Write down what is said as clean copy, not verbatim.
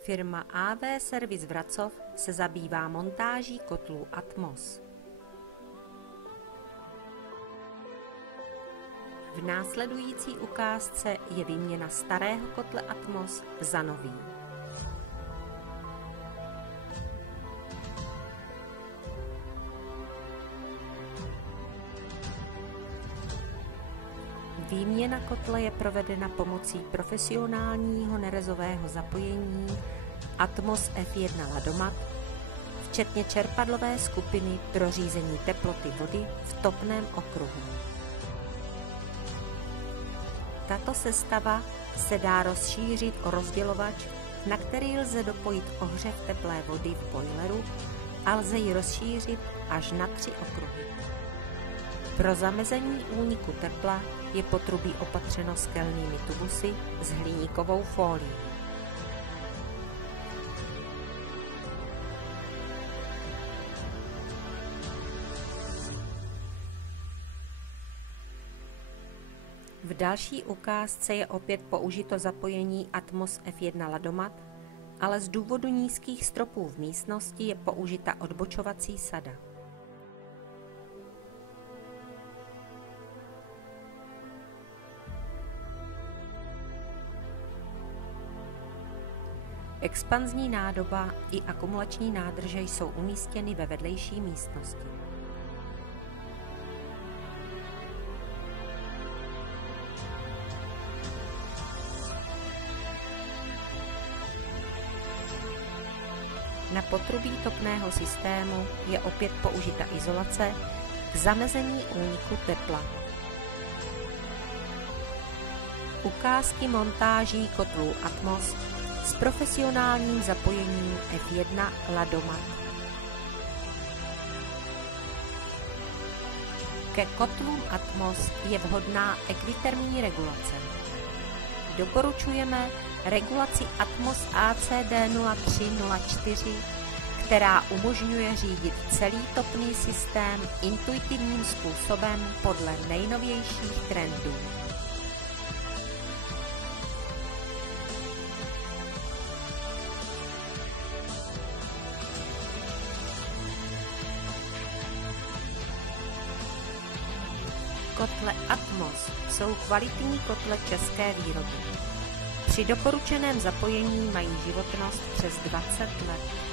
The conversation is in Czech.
Firma AV Servis Vracov se zabývá montáží kotlů Atmos. V následující ukázce je výměna starého kotle Atmos za nový. Výměna kotle je provedena pomocí profesionálního nerezového zapojení Atmos F1 Ladomat, včetně čerpadlové skupiny pro řízení teploty vody v topném okruhu. Tato sestava se dá rozšířit o rozdělovač, na který lze dopojit ohřev teplé vody v boileru a lze ji rozšířit až na 3 okruhy. Pro zamezení úniku tepla je potrubí opatřeno skelnými tubusy s hliníkovou fólií. V další ukázce je opět použito zapojení Atmos F1 Ladomat, ale z důvodu nízkých stropů v místnosti je použita odbočovací sada. Expanzní nádoba i akumulační nádrže jsou umístěny ve vedlejší místnosti. Na potrubí topného systému je opět použita izolace k zamezení úniku tepla. Ukázky montáží kotlů Atmos s profesionálním zapojením F1 Ladomat. Ke kotlům Atmos je vhodná ekvitermní regulace. Doporučujeme regulaci Atmos ACD0304, která umožňuje řídit celý topný systém intuitivním způsobem podle nejnovějších trendů. Kotle Atmos jsou kvalitní kotle české výroby. Při doporučeném zapojení mají životnost přes 20 let.